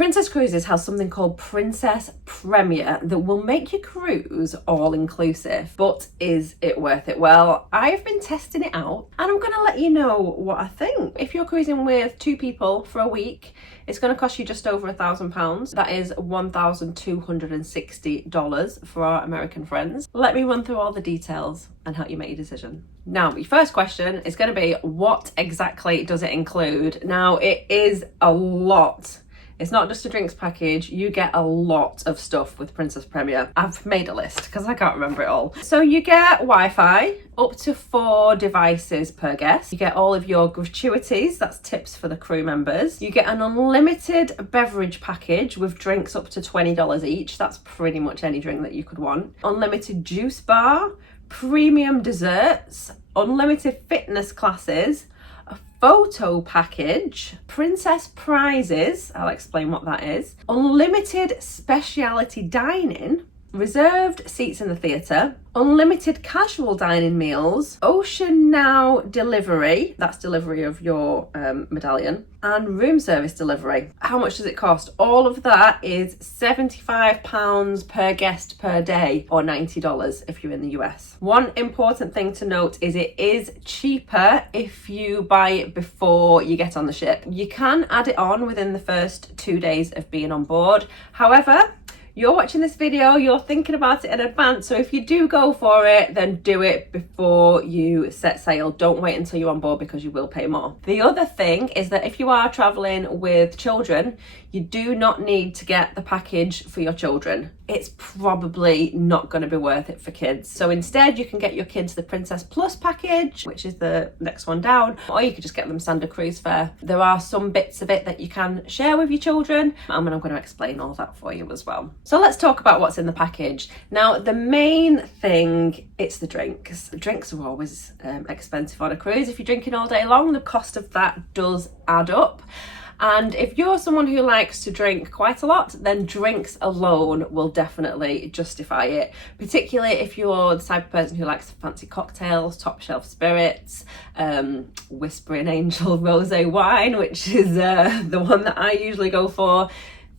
Princess Cruises has something called Princess Premier that will make your cruise all-inclusive. But is it worth it? Well, I've been testing it out and I'm going to let you know what I think. If you're cruising with 2 people for a week, it's going to cost you just over £1,000. That is $1,260 for our American friends. Let me run through all the details and help you make your decision. Now, your first question is going to be, what exactly does it include? Now, it is a lot. It's not just a drinks package, you get a lot of stuff with Princess Premier. I've made a list because I can't remember it all. So you get Wi-Fi, up to 4 devices per guest. You get all of your gratuities, that's tips for the crew members. You get an unlimited beverage package with drinks up to $20 each. That's pretty much any drink that you could want. Unlimited juice bar, premium desserts, unlimited fitness classes, a photo package, princess prizes, I'll explain what that is, unlimited speciality dining, reserved seats in the theatre, unlimited casual dining meals, Ocean Now delivery, that's delivery of your medallion, and room service delivery. How much does it cost? All of that is £75 per guest per day, or $90 if you're in the US. One important thing to note is it is cheaper if you buy it before you get on the ship. You can add it on within the first 2 days of being on board. However, you're watching this video, you're thinking about it in advance, so if you do go for it, then do it before you set sail. Don't wait until you're on board because you will pay more. The other thing is that if you are traveling with children, you do not need to get the package for your children. It's probably not going to be worth it for kids. So instead, you can get your kids the Princess Plus package, which is the next one down, or you could just get them standard cruise fare. There are some bits of it that you can share with your children, and I'm going to explain all that for you as well. So let's talk about what's in the package. Now, the main thing, it's the drinks. Drinks are always expensive on a cruise. If you're drinking all day long, the cost of that does add up. And if you're someone who likes to drink quite a lot, then drinks alone will definitely justify it. Particularly if you're the type of person who likes fancy cocktails, top shelf spirits, Whispering Angel rosé wine, which is the one that I usually go for.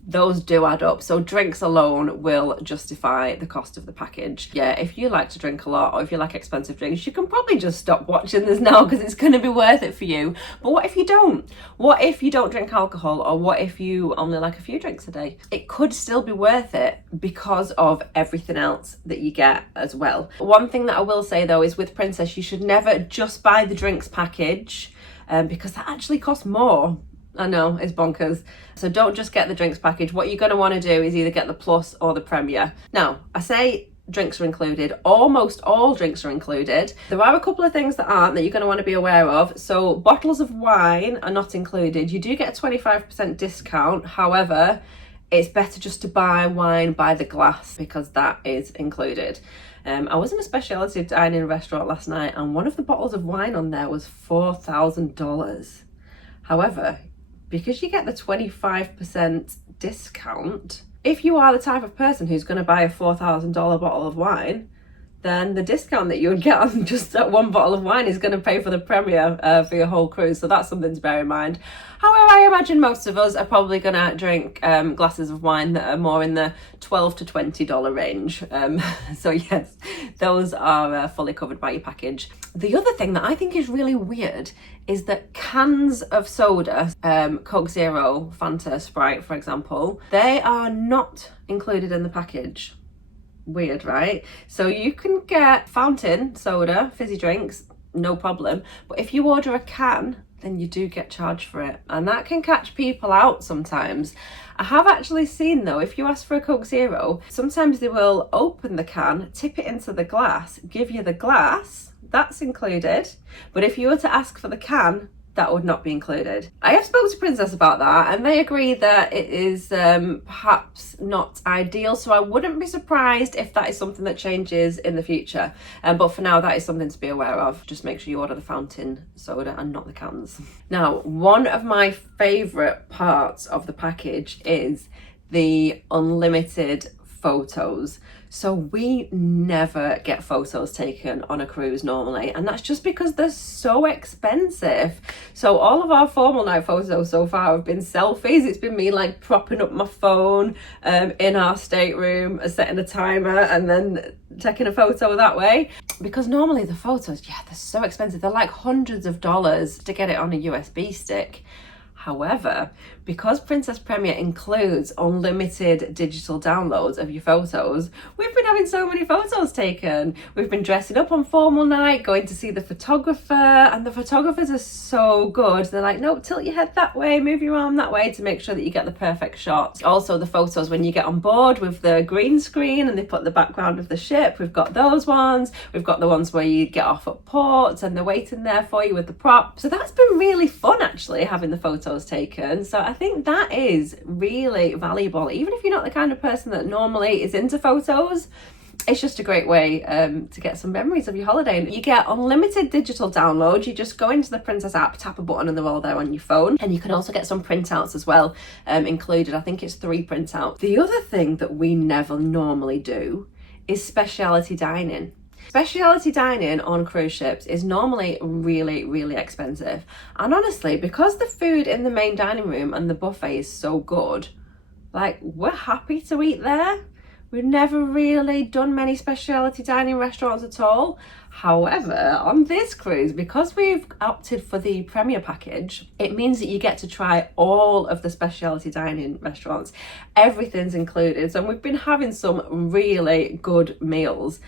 Those do add up, so drinks alone will justify the cost of the package. Yeah, if you like to drink a lot, or if you like expensive drinks, you can probably just stop watching this now because it's going to be worth it for you. But what if you don't? What if you don't drink alcohol, or what if you only like a few drinks a day? It could still be worth it because of everything else that you get as well. One thing that I will say though is with Princess, you should never just buy the drinks package because that actually costs more. I know, it's bonkers. So don't just get the drinks package. What you're going to want to do is either get the Plus or the Premier. Now, I say drinks are included. Almost all drinks are included. There are a couple of things that aren't that you're going to want to be aware of. So bottles of wine are not included. You do get a 25% discount. However, it's better just to buy wine by the glass because that is included. I was in a specialty dining restaurant last night and one of the bottles of wine on there was $4,000. However, because you get the 25% discount, if you are the type of person who's going to buy a $4,000 bottle of wine, then the discount that you would get on just that one bottle of wine is going to pay for the Premier for your whole cruise. So that's something to bear in mind. However, I imagine most of us are probably going to drink glasses of wine that are more in the $12 to $20 range. So yes, those are fully covered by your package. The other thing that I think is really weird is that cans of soda, Coke Zero, Fanta, Sprite, for example, they are not included in the package. Weird, right? So you can get fountain soda, fizzy drinks, no problem. But if you order a can, then you do get charged for it. And that can catch people out sometimes. I have actually seen though, if you ask for a Coke Zero, sometimes they will open the can, tip it into the glass, give you the glass, that's included. But if you were to ask for the can, that would not be included. I have spoken to Princess about that and they agree that it is perhaps not ideal, so I wouldn't be surprised if that is something that changes in the future. But for now, that is something to be aware of. Just make sure you order the fountain soda and not the cans. Now, one of my favourite parts of the package is the unlimited photos. So we never get photos taken on a cruise normally, and that's just because they're so expensive. So all of our formal night photos so far have been selfies. It's been me like propping up my phone in our stateroom, setting a timer, and then taking a photo that way. Because normally the photos, yeah, they're so expensive. They're like hundreds of dollars to get it on a USB stick. However, because Princess Premier includes unlimited digital downloads of your photos, we've been having so many photos taken. We've been dressing up on formal night, going to see the photographer, and the photographers are so good. They're like, no, tilt your head that way, move your arm that way to make sure that you get the perfect shot. Also, the photos when you get on board with the green screen and they put the background of the ship, we've got those ones. We've got the ones where you get off at port and they're waiting there for you with the prop. So that's been really fun actually, having the photos taken. So I think that is really valuable. Even if you're not the kind of person that normally is into photos, it's just a great way to get some memories of your holiday. You get unlimited digital downloads. You just go into the Princess app, tap a button, and they're all there on your phone. And you can also get some printouts as well included. I think it's 3 printouts. The other thing that we never normally do is specialty dining. Specialty dining on cruise ships is normally really, really expensive. And honestly, because the food in the main dining room and the buffet is so good, like, we're happy to eat there. We've never really done many specialty dining restaurants at all. However, on this cruise, because we've opted for the Premier package, it means that you get to try all of the specialty dining restaurants. Everything's included. So we've been having some really good meals.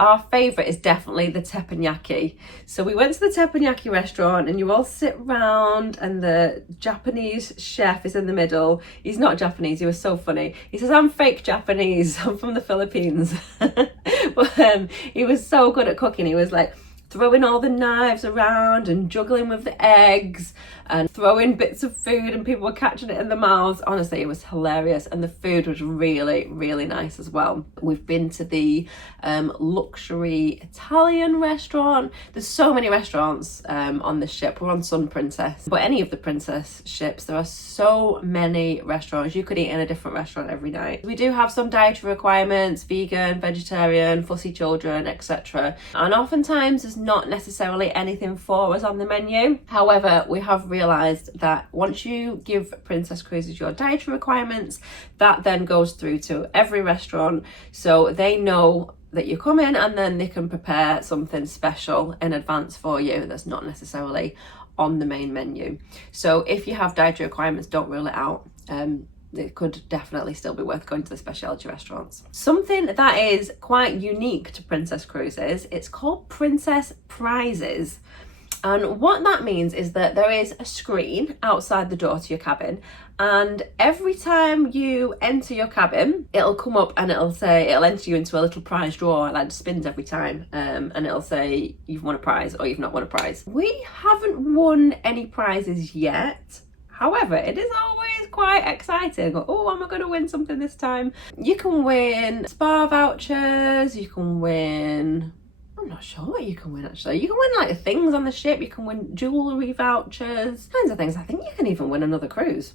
Our favourite is definitely the teppanyaki. So we went to the teppanyaki restaurant and you all sit round and the Japanese chef is in the middle. He's not Japanese, he was so funny. He says, I'm fake Japanese, I'm from the Philippines. But he was so good at cooking. He was like throwing all the knives around and juggling with the eggs and throwing bits of food and people were catching it in their mouths. Honestly, it was hilarious and the food was really, really nice as well. We've been to the luxury Italian restaurant. There's so many restaurants on this ship. We're on Sun Princess, but any of the Princess ships, there are so many restaurants. You could eat in a different restaurant every night. We do have some dietary requirements, vegan, vegetarian, fussy children, etc. And oftentimes there's not necessarily anything for us on the menu. However, we have realised that once you give Princess Cruises your dietary requirements, that then goes through to every restaurant, so they know that you come in and then they can prepare something special in advance for you that's not necessarily on the main menu. So if you have dietary requirements, don't rule it out. It could definitely still be worth going to the specialty restaurants. Something that is quite unique to Princess Cruises, it's called Princess Prizes. And what that means is that there is a screen outside the door to your cabin, and every time you enter your cabin, it'll come up and it'll enter you into a little prize drawer, like it spins every time, and it'll say you've won a prize or you've not won a prize. We haven't won any prizes yet. However, it is always quite exciting. Oh, am I going to win something this time? You can win spa vouchers, you can win... I'm not sure what you can win actually. You can win like things on the ship, you can win jewellery vouchers, kinds of things. I think you can even win another cruise.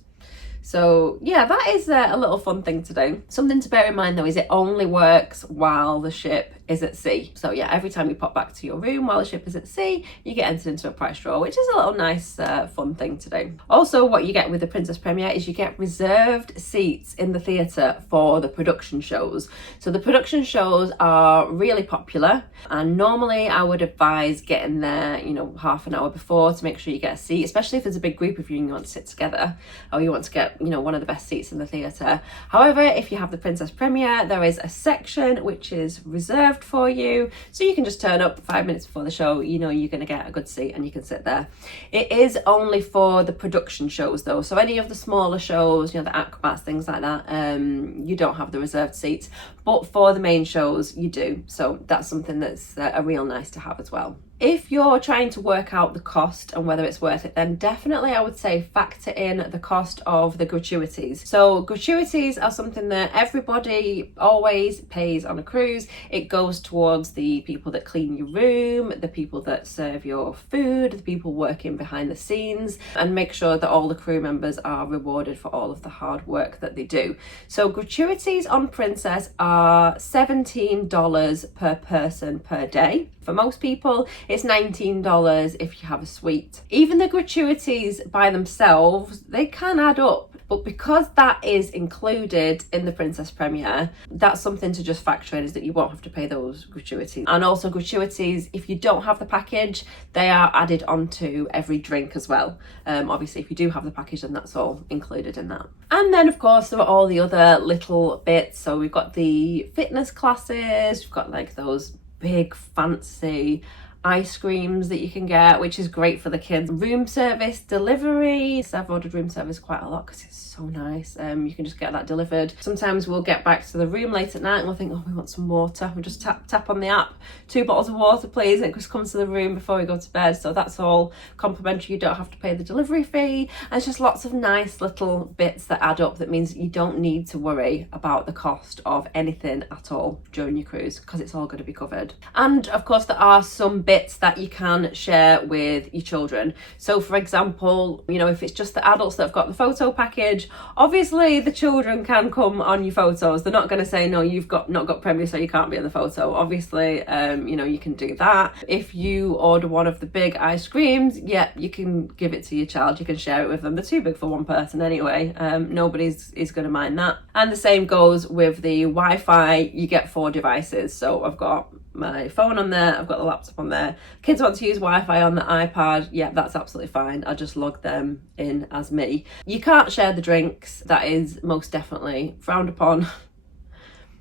So yeah, that is a little fun thing to do. Something to bear in mind though is it only works while the ship is at sea. So yeah, every time you pop back to your room while the ship is at sea, you get entered into a prize draw, which is a little nice fun thing to do. Also, what you get with the Princess Premier is you get reserved seats in the theatre for the production shows. So the production shows are really popular, and normally I would advise getting there, you know, half an hour before to make sure you get a seat, especially if there's a big group of you and you want to sit together, or you want to get, you know, one of the best seats in the theatre. However, if you have the Princess Premier, there is a section which is reserved for you, so you can just turn up 5 minutes before the show. You know you're going to get a good seat and you can sit there. It is only for the production shows though, so any of the smaller shows, you know, the acrobats, things like that, you don't have the reserved seats, but for the main shows you do. So that's something that's a real nice to have as well. If you're trying to work out the cost and whether it's worth it, then definitely I would say factor in the cost of the gratuities. So gratuities are something that everybody always pays on a cruise. It goes towards the people that clean your room, the people that serve your food, the people working behind the scenes, and make sure that all the crew members are rewarded for all of the hard work that they do. So gratuities on Princess are $17 per person per day. For most people, it's $19 if you have a suite. Even the gratuities by themselves, they can add up. But because that is included in the Princess Premier, that's something to just factor in, is that you won't have to pay those gratuities. And also gratuities, if you don't have the package, they are added onto every drink as well. Obviously, if you do have the package, then that's all included in that. And then, of course, there are all the other little bits. So we've got the fitness classes, we've got like those big fancy ice creams that you can get, which is great for the kids. Room service delivery. So I've ordered room service quite a lot because it's so nice. You can just get that delivered. Sometimes we'll get back to the room late at night and we'll think, oh, we want some water. We'll just tap on the app, 2 bottles of water please, and it just comes to the room before we go to bed. So that's all complimentary. You don't have to pay the delivery fee. And it's just lots of nice little bits that add up. That means you don't need to worry about the cost of anything at all during your cruise, because it's all going to be covered. And of course, there are some bits that you can share with your children. So for example, you know, if it's just the adults that have got the photo package, obviously the children can come on your photos. They're not going to say, no, you've not got Premier, so you can't be in the photo. Obviously, you know, you can do that. If you order one of the big ice creams, yeah, you can give it to your child. You can share it with them. They're too big for one person anyway. Nobody's going to mind that. And the same goes with the Wi-Fi. You get 4 devices. So I've got my phone on there, I've got the laptop on there. Kids want to use Wi-Fi on the iPad, yeah, that's absolutely fine. I'll just log them in as me. You can't share the drinks, that is most definitely frowned upon.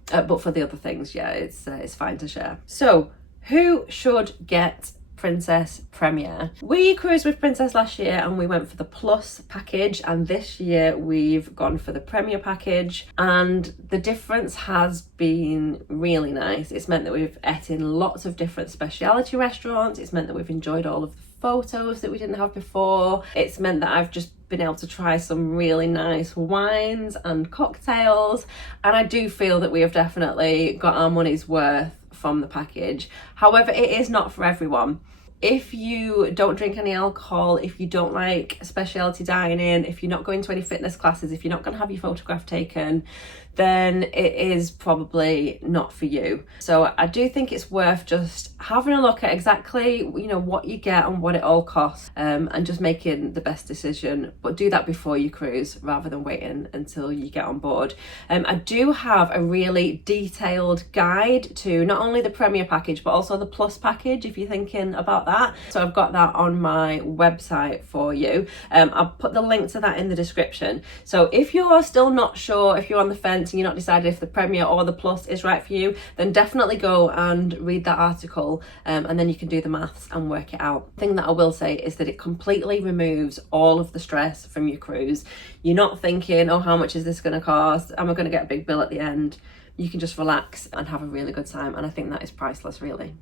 But for the other things, yeah, it's fine to share. So who should get Princess Premier? We cruised with Princess last year and we went for the Plus package, and this year we've gone for the Premier package, and the difference has been really nice. It's meant that we've ate in lots of different specialty restaurants. It's meant that we've enjoyed all of the photos that we didn't have before. It's meant that I've just been able to try some really nice wines and cocktails, and I do feel that we have definitely got our money's worth from the package. However, it is not for everyone. If you don't drink any alcohol, if you don't like specialty dining, if you're not going to any fitness classes, if you're not going to have your photograph taken, then it is probably not for you. So I do think it's worth just having a look at exactly, you know, what you get and what it all costs, and just making the best decision. But do that before you cruise rather than waiting until you get on board. I do have a really detailed guide to not only the Premier package but also the Plus package if you're thinking about that. So I've got that on my website for you. I'll put the link to that in the description. So if you're still not sure, if you're on the fence and you're not decided if the Premier or the Plus is right for you, then definitely go and read that article, and then you can do the maths and work it out. The thing that I will say is that it completely removes all of the stress from your cruise. You're not thinking, oh, how much is this going to cost? Am I going to get a big bill at the end? You can just relax and have a really good time, and I think that is priceless, really.